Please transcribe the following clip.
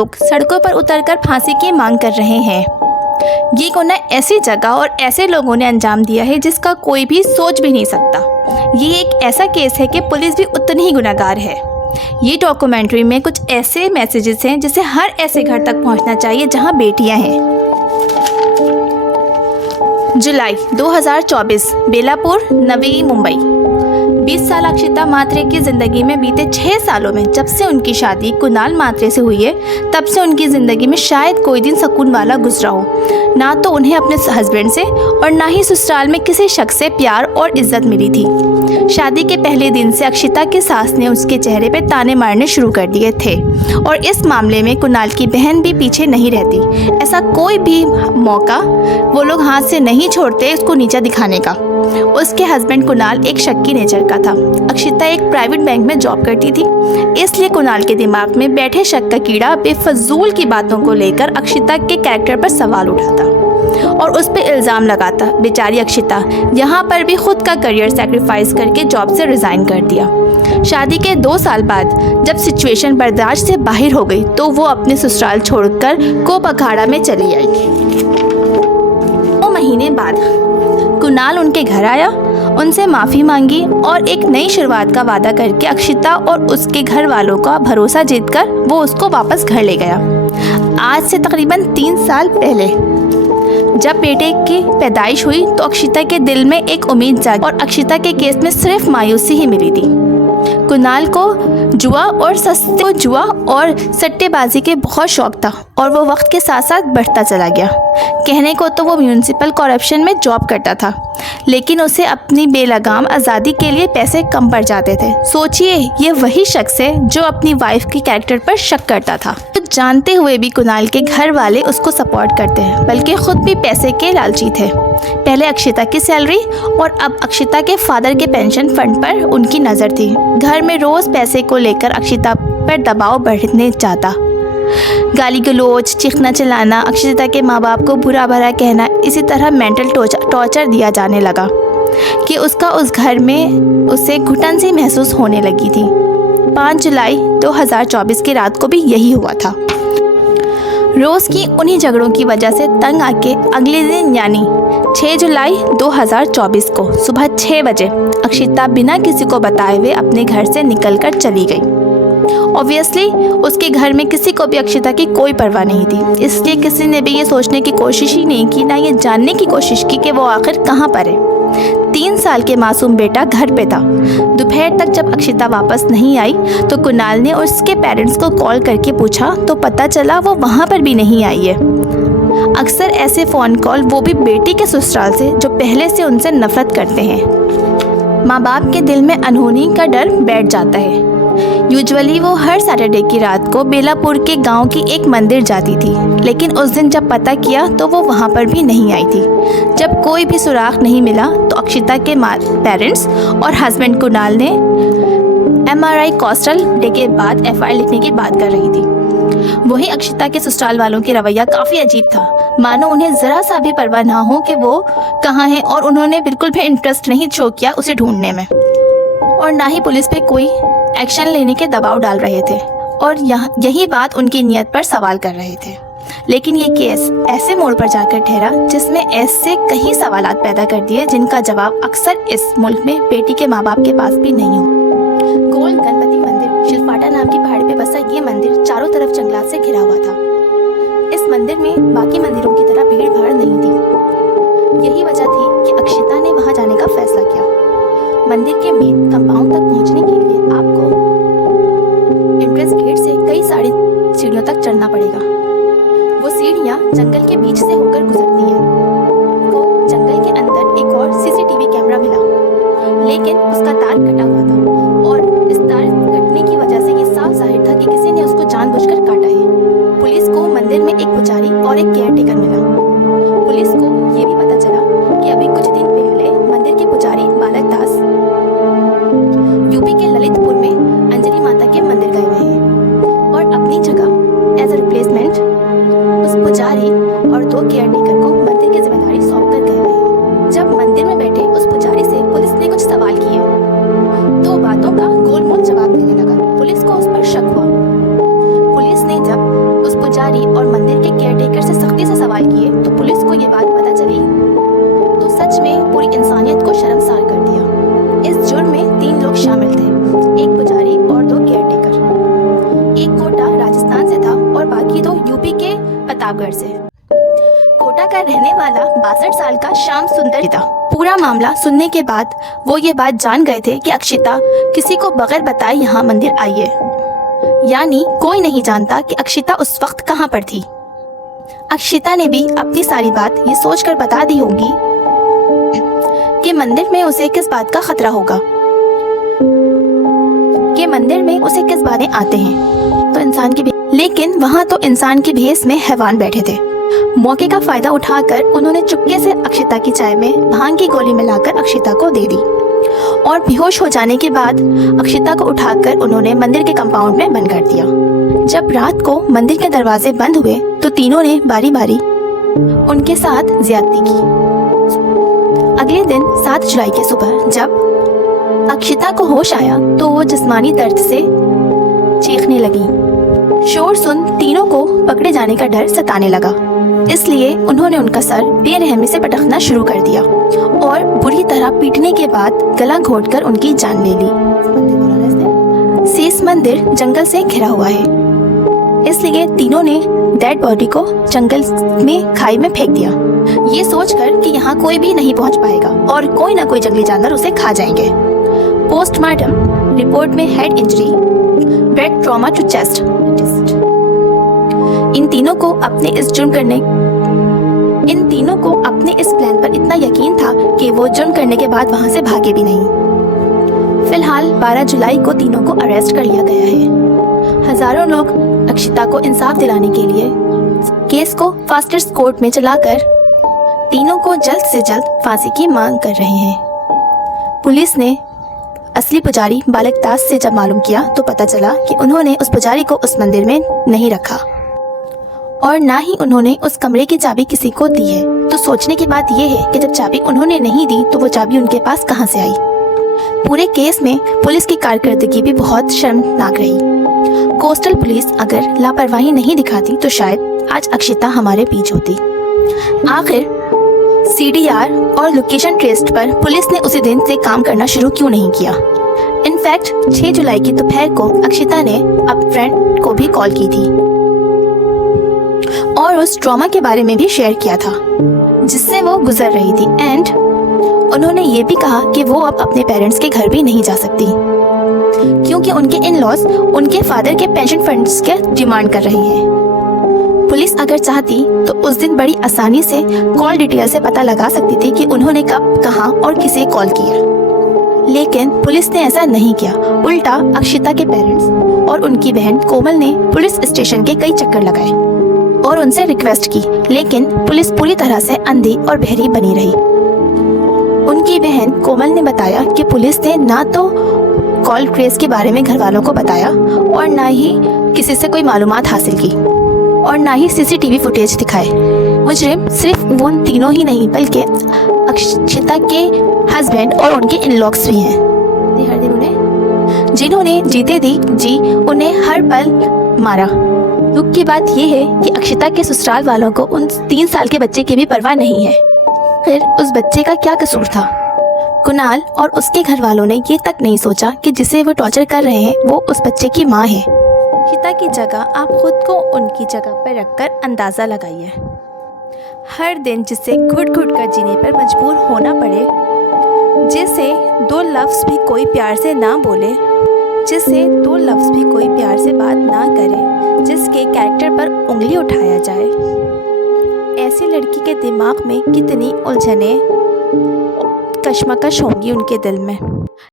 लोग सड़कों पर उतरकर फांसी की मांग कर रहे हैं। ये गुनाह ऐसी जगह और ऐसे लोगों ने अंजाम दिया है जिसका कोई भी सोच भी नहीं सकता। ये एक ऐसा केस है कि पुलिस भी उतनी ही गुनहगार है। ये डॉक्यूमेंट्री में कुछ ऐसे मैसेजेस हैं जिसे हर ऐसे घर तक पहुंचना चाहिए जहां बेटियां हैं। जुलाई 2024, बेलापुर, नवी मुंबई। 20 साल अक्षिता मात्रे की ज़िंदगी में बीते 6 सालों में जब से उनकी शादी कुणाल मात्रे से हुई है तब से उनकी ज़िंदगी में शायद कोई दिन सुकून वाला गुजरा हो। ना तो उन्हें अपने हस्बैंड से और ना ही ससुराल में किसी शख्स से प्यार और इज्जत मिली थी। शादी के पहले दिन से अक्षिता की सास ने उसके चेहरे पे ताने मारने शुरू कर दिए थे और इस मामले में कुणाल की बहन भी पीछे नहीं रहती। ऐसा कोई भी मौका वो लोग हाथ से नहीं छोड़ते उसको नीचा दिखाने का। उसके हस्बैंड कुणाल एक शक्की नेचर का था। अक्षिता एक प्राइवेट बैंक में जॉब करती थी, इसलिए कुणाल के दिमाग में बैठे शक का कीड़ा बेफजूल की बातों को लेकर अक्षिता के कैरेक्टर पर सवाल उठाता और उस पर इल्ज़ाम लगाता। बेचारी अक्षिता यहाँ पर भी खुद का करियर सेक्रीफाइस करके जॉब से रिज़ाइन कर दिया। शादी के 2 साल बाद जब सिचुएशन बर्दाश्त से बाहर हो गई तो वो अपने ससुराल छोड़कर कोप अखाड़ा में चली आई। 2 महीने बाद कुणाल उनके घर आया, उनसे माफ़ी मांगी और एक नई शुरुआत का वादा करके अक्षिता और उसके घर वालों का भरोसा जीतकर वो उसको वापस घर ले गया। आज से तकरीबन 3 साल पहले जब बेटे की पैदाइश हुई तो अक्षिता के दिल में एक उम्मीद जागी और अक्षिता के केस में सिर्फ मायूसी ही मिली थी। कुणाल को जुआ और सट्टेबाजी के बहुत शौक था और वो वक्त के साथ साथ बढ़ता चला गया। कहने को तो वो म्यूनिसिपल कॉरप्शन में जॉब करता था, लेकिन उसे अपनी बेलगाम आज़ादी के लिए पैसे कम पड़ जाते थे। सोचिए, ये वही शख्स है जो अपनी वाइफ के कैरेक्टर पर शक करता था। तो जानते हुए भी कुणाल के घर वाले उसको सपोर्ट करते हैं, बल्कि खुद भी पैसे के लालची थे। पहले अक्षिता की सैलरी और अब अक्षिता के फादर के पेंशन फंड पर उनकी नज़र थी। घर में रोज़ पैसे को लेकर अक्षिता पर दबाव बढ़ने जाता। गाली गलोच, चीखना चिल्लाना, अक्षिता के माँ बाप को बुरा भला कहना, इसी तरह मेंटल टॉर्चर दिया जाने लगा कि उसका उस घर में उसे घुटन सी महसूस होने लगी थी। 5 जुलाई 2024 की रात को भी यही हुआ था। रोज़ की उन्हीं झगड़ों की वजह से तंग आके अगले दिन यानी 6 जुलाई 2024 को सुबह 6 बजे अक्षिता बिना किसी को बताए हुए अपने घर से निकलकर चली गई। ऑब्वियसली उसके घर में किसी को भी अक्षिता की कोई परवाह नहीं थी, इसलिए किसी ने भी ये सोचने की कोशिश ही नहीं की, ना ये जानने की कोशिश की कि वो आखिर कहाँ पर है। 3 साल के मासूम बेटा घर पे था। दोपहर तक जब अक्षिता वापस नहीं आई तो कुणाल ने उसके पेरेंट्स को कॉल करके पूछा तो पता चला वो वहाँ पर भी नहीं आई है। अक्सर ऐसे फ़ोन कॉल वो भी बेटी के ससुराल से जो पहले से उनसे नफरत करते हैं। माँ बाप के दिल में अनहोनी का डर बैठ जाता है। यूजुअली वो हर सैटरडे की रात को बेलापुर के गांव की एक मंदिर जाती थी, लेकिन उस दिन जब पता किया तो वो वहां पर भी नहीं आई थी। जब कोई भी सुराग नहीं मिला तो अक्षिता के पेरेंट्स और हस्बैंड कुणाल ने MRI कॉस्टल डे के बाद FIR लिखने की बात कर रही थी। वही अक्षिता के ससुराल वालों की रवैया काफ़ी अजीब था, मानो उन्हें ज़रा सा भी परवाह ना हो कि वो कहाँ है, और उन्होंने बिल्कुल भी इंटरेस्ट नहीं शो किया उसे ढूंढने में, और ना ही पुलिस पे कोई एक्शन लेने के दबाव डाल रहे थे और यही बात उनकी नीयत पर सवाल कर रहे थे। लेकिन ये केस ऐसे मोड़ पर जाकर ठहरा जिसमें ऐसे कई सवालात पैदा कर दिए जिनका जवाब अक्सर इस मुल्क में बेटी के माँ बाप के पास भी नहीं हो। गोल गणपति मंदिर शिलपाटा नाम की पहाड़ी पे बसा ये मंदिर चारों तरफ जंगलात से घिरा हुआ था। इस मंदिर में बाकी मंदिरों की तरह भीड़ भाड़ नहीं थी। यही वजह थी कि अक्षिता ने वहाँ जाने का फैसला किया। मंदिर के मेन कंपाउंड तक पहुंचने के लिए आपको एंट्रेंस गेट से कई सारी सीढ़ियों तक चढ़ना पड़ेगा। वो सीढ़ियां जंगल के बीच से होकर गुजरती हैं। को जंगल के अंदर एक और CCTV कैमरा मिला, लेकिन उसका तार कटा हुआ था और इस तार कटने की वजह से ये साफ जाहिर था कि किसी ने उसको जानबूझकर काटा है। पुलिस को मंदिर में एक पुजारी और एक केयरटेकर मिला। पुलिस को ये भी पता चला कि अभी कुछ दिन पहले मंदिर के पुजारी बालक दास यूपी के ललितपुर में अंजलि माता के मंदिर गए हुए हैं और अपनी जगह एज ए रिप्लेसमेंट उस पुजारी और 2 केयरटेकर को मंदिर की जिम्मेदारी सौंप कर गए हुए हैं। जब मंदिर में बैठे उस पुजारी से पुलिस ने कुछ सवाल किए तो बातों का गोलमोल जवाब देने लगा। पुलिस को उस पर शक हुआ। पुलिस ने जब उस और बाकी 2 यूपी के प्रतापगढ़ से। कोटा का रहने वाला 62 साल का श्याम सुंदर था। पूरा मामला सुनने के बाद वो ये बात जान गए थे कि अक्षिता किसी को बगैर बताए यहाँ मंदिर आई है, यानी कोई नहीं जानता कि अक्षिता उस वक्त कहाँ पर थी। अक्षिता ने भी अपनी सारी बात ये सोचकर बता दी होगी कि मंदिर में उसे किस बात का खतरा होगा, कि मंदिर में उसे किस बातें आते हैं तो इंसान की लेकिन वहाँ तो इंसान की भेष में हैवान बैठे थे। मौके का फायदा उठाकर उन्होंने चुपके से अक्षिता की चाय में भांग की गोली मिलाकर अक्षिता को दे दी और बेहोश हो जाने के बाद अक्षिता को उठाकर उन्होंने मंदिर के कंपाउंड में बंद कर दिया। जब रात को मंदिर के दरवाजे बंद हुए तो तीनों ने बारी बारी उनके साथ ज्यादती की। अगले दिन 7 जुलाई की सुबह जब अक्षिता को होश आया तो वो जिस्मानी दर्द से चीखने लगी। शोर सुन तीनों को पकड़े जाने का डर सताने लगा, इसलिए उन्होंने उनका सर बेरहमी से पटकना शुरू कर दिया और बुरी तरह पीटने के बाद गला घोंटकर उनकी जान ले ली। शेष मंदिर जंगल से घिरा हुआ है, इसलिए तीनों ने डेड बॉडी को जंगल में खाई में फेंक दिया, ये सोचकर कि यहाँ कोई भी नहीं पहुँच पाएगा और कोई ना कोई जंगली जानवर उसे खा जाएंगे। पोस्टमार्टम रिपोर्ट में head injury, bread trauma to chest. इन तीनों को अपने इस प्लान पर इतना यकीन था कि वो जुर्म करने के बाद वहां से भागे भी नहीं। फिलहाल 12 जुलाई को तीनों को अरेस्ट कर लिया गया है। हजारों लोग अक्षिता को इंसाफ दिलाने के लिए केस को फास्टेस्ट कोर्ट में चलाकर तीनों को जल्द से जल्द फांसी की मांग कर रहे हैं। पुलिस ने असली पुजारी बालक दास से जब मालूम किया तो पता चला कि उन्होंने उस पुजारी को उस मंदिर में नहीं रखा और ना ही उन्होंने उस कमरे की चाबी किसी को दी है। तो सोचने की बात यह है कि जब चाबी उन्होंने नहीं दी तो वो चाबी उनके पास कहां से आई। पूरे केस में पुलिस की कारकर्दगी भी बहुत शर्मनाक रही। कोस्टल पुलिस अगर लापरवाही नहीं दिखाती तो शायद आज अक्षिता हमारे बीच होती। आखिर CDR और लोकेशन ट्रेस पर पुलिस ने उसी दिन से काम करना शुरू क्यों नहीं किया। इनफैक्ट 6 जुलाई की दोपहर को अक्षिता ने अपने फ्रेंड को भी कॉल की थी और उस ट्रॉमा के बारे में भी शेयर किया था जिससे वो गुजर रही थी। एंड उन्होंने ये भी कहा कि वो अब अपने पेरेंट्स के घर भी नहीं जा सकती क्योंकि उनके इन-लॉज उनके फादर के पेंशन फंड्स के डिमांड कर रही हैं। पुलिस अगर चाहती तो उस दिन बड़ी आसानी से कॉल डिटेल से पता लगा सकती थी कि उन्होंने कब, कहां और किसे कॉल किया, लेकिन पुलिस ने ऐसा नहीं किया। उल्टा अक्षिता के पेरेंट्स और उनकी बहन कोमल ने पुलिस स्टेशन के कई चक्कर लगाए और उनसे रिक्वेस्ट की, लेकिन पुलिस पूरी तरह से अंधी और बहरी बनी रही। उनकी बहन कोमल ने बताया कि पुलिस ने ना तो कॉल ट्रेस के बारे में घर वालों को बताया और ना ही किसी से कोई मालूमात हासिल की और ना ही CCTV फुटेज दिखाए। मुजरिम सिर्फ वो तीनों ही नहीं बल्कि अक्षिता के हस्बैंड और उनके इन-लॉज भी हैं, जिन्होंने जीते जी उन्हें हर पल मारा। दुख की बात यह है कि अक्षिता के ससुराल वालों को उन 3 साल के बच्चे की भी परवाह नहीं है। फिर उस बच्चे का क्या कसूर था। कुणाल और उसके घर वालों ने ये तक नहीं सोचा कि जिसे वो टॉर्चर कर रहे हैं वो उस बच्चे की माँ है। अक्षिता की जगह आप खुद को उनकी जगह पर रखकर अंदाज़ा लगाइए। हर दिन जिसे घुट घुट कर जीने पर मजबूर होना पड़े, जिसे 2 लफ्ज़ भी कोई प्यार से ना बोले, जिसे 2 लफ्ज़ भी कोई प्यार से बात ना करे, जिसके कैरेक्टर पर उंगली उठाया जाए, ऐसी लड़की के दिमाग में कितनी उलझने कशमकश होंगी उनके दिल में।